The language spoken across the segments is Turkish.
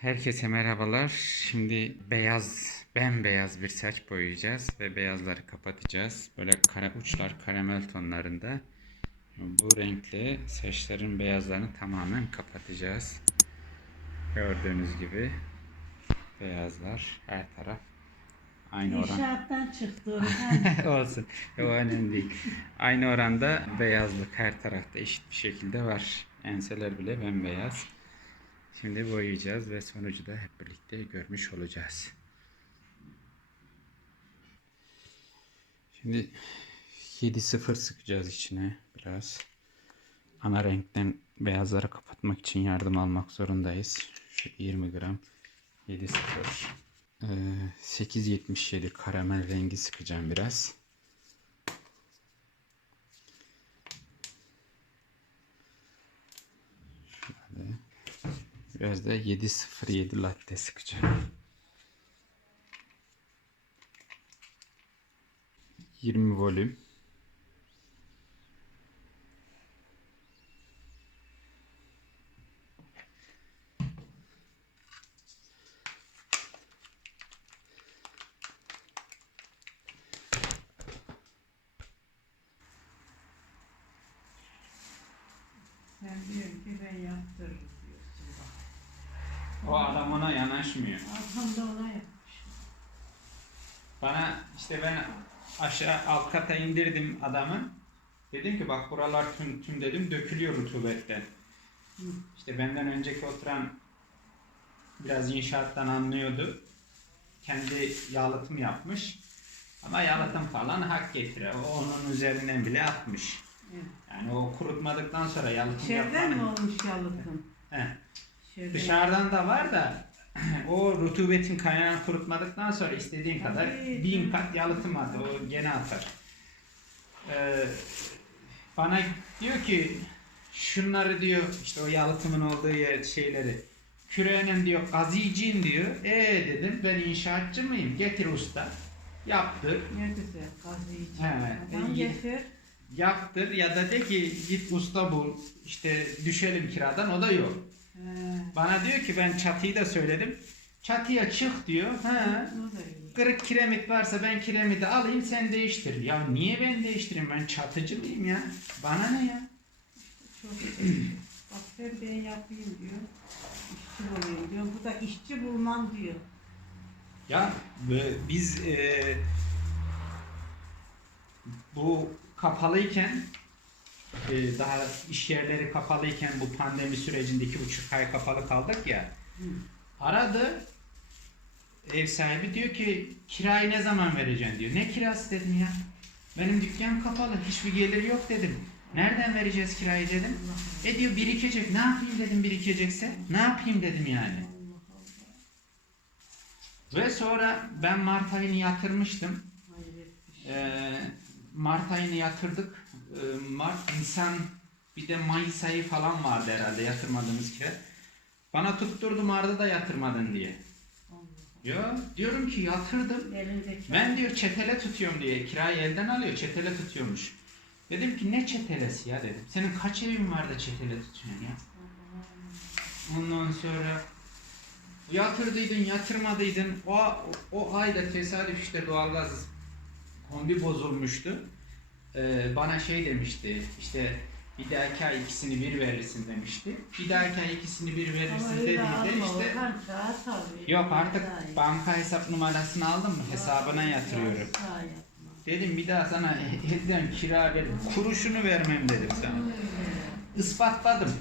Herkese merhabalar. Şimdi beyaz, bembeyaz bir saç boyayacağız ve beyazları kapatacağız. Böyle kara uçlar karamel tonlarında. Bu renkle saçların beyazlarını tamamen kapatacağız. Gördüğünüz gibi beyazlar her taraf aynı oran. İnşaattan çıktı. Olsun. O önemli değil. Aynı oranda beyazlık her tarafta eşit bir şekilde var. Enseler bile bembeyaz. Şimdi boyayacağız ve sonucu da hep birlikte görmüş olacağız. Şimdi 7-0 sıkacağız içine biraz. Ana renkten beyazları kapatmak için yardım almak zorundayız. Şu 20 gram 7-0. Ee, 8.77 karamel rengi sıkacağım biraz. Şöyle. Biraz da 707 latte sıkacağım. 20 volüm. Sen diyorsun ki ben yaptırırım. O adam ona yanaşmıyor. Adam da ona yapmış. Bana işte ben aşağı alt kata indirdim adamı. Dedim ki bak buralar tüm, tüm dedim dökülüyor rutubetten. Hı. İşte benden önceki oturan biraz inşaattan anlıyordu. Kendi yalıtım yapmış. Ama yalıtım falan hak getire. O onun üzerinden bile atmış. Yani o kurutmadıktan sonra yalıtım mi yapmanın... olmuş yalıtım? He. İçeriden. Dışarıdan da var da o rutubetin kaynağını kurutmadıktan sonra istediğin kadar Tabii, bin kat yalıtım at. O gene atar. Ee, bana diyor ki şunları diyor işte o yalıtımın olduğu yer şeyleri küreğinin diyor gaziciyim diyor. E dedim ben inşaatçı mıyım? Getir usta. Yaptır. Ne güzel kazıyıcı. Evet. Getir. Yaptır ya da de ki git usta bul. İşte düşelim kiradan o da yok. Bana diyor ki ben çatıyı da söyledim. Çatıya çık diyor. İyi. Kırık kiremit varsa ben kiremiti alayım sen değiştir. Ya niye ben değiştireyim ben çatıcı mıyım ya? Bana ne ya? Çok. Bak sen ben yapayım diyor. İşçi bulayım diyor. Bu da işçi bulmam diyor. Ya bu- biz e, bu kapalıyken e, daha iş yerleri kapalıyken bu pandemi sürecinde iki buçuk ay kapalı kaldık ya. Hı. Aradı ev sahibi diyor ki kirayı ne zaman vereceksin diyor. Ne kirası dedim ya. Benim dükkan kapalı hiçbir gelir yok dedim. Nereden vereceğiz kirayı dedim. E diyor birikecek. Ne yapayım dedim birikecekse. Ne yapayım dedim yani. Ve sonra ben Mart ayını yatırmıştım. Ee, Mart ayını yatırdık. Ee, Mart, Nisan bir de Mayıs ayı falan vardı herhalde yatırmadığımız kira. Bana tutturdu Mart'ta da yatırmadın diye. Ya diyorum ki yatırdım. Elindeki Ben diyor çetele tutuyorum diye kirayı elden alıyor çetele tutuyormuş. Dedim ki ne çetelesi ya dedim. Senin kaç evin var da çetele tutuyorsun ya. Ondan sonra yatırdıydın yatırmadıydın o, o ayda tesadüf işte doğalgaz kombi bozulmuştu. Ee, bana şey demişti işte bir dahaki ay ikisini bir verirsin demişti. Bir dahaki ay ikisini bir verirsin dediğinde işte yok artık banka hesap numarasını aldım mı hesabına yatırıyorum. Dedim bir daha sana elden kira veririm. Kuruşunu vermem dedim sana. Ispatladım.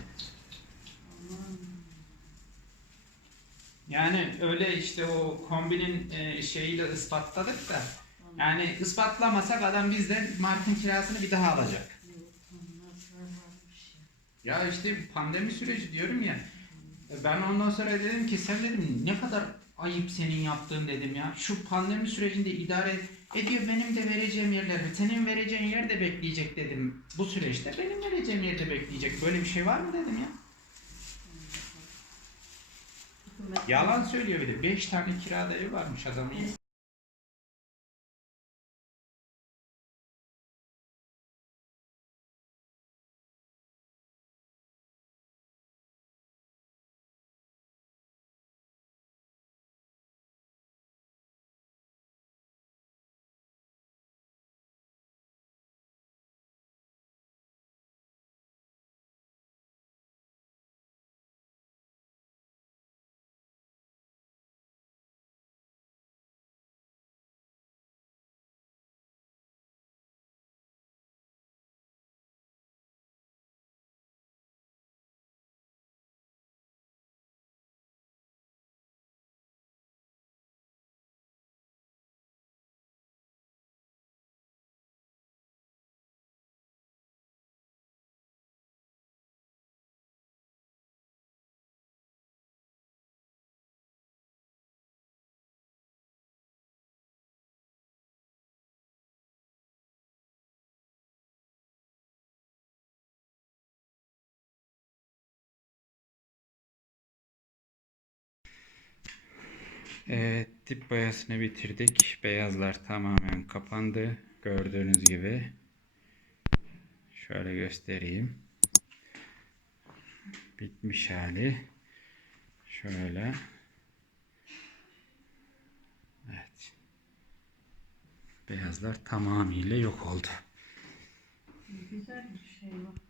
Yani öyle işte o kombinin e, şeyiyle ispatladık da yani ispatlamasak adam bizden Mart'ın kirasını bir daha alacak. Ya işte pandemi süreci diyorum ya. Ben ondan sonra dedim ki sen dedim ne kadar ayıp senin yaptığın dedim ya. Şu pandemi sürecinde idare ediyor benim de vereceğim yerler. Senin vereceğin yer de bekleyecek dedim. Bu süreçte benim vereceğim yer de bekleyecek. Böyle bir şey var mı dedim ya. Yalan söylüyor bir de. 5 tane kirada ev varmış adamın. Evet, dip boyasını bitirdik. Beyazlar tamamen kapandı. Gördüğünüz gibi. Şöyle göstereyim. Bitmiş hali. Şöyle. Evet. Beyazlar tamamıyla yok oldu. Güzel bir şey bak.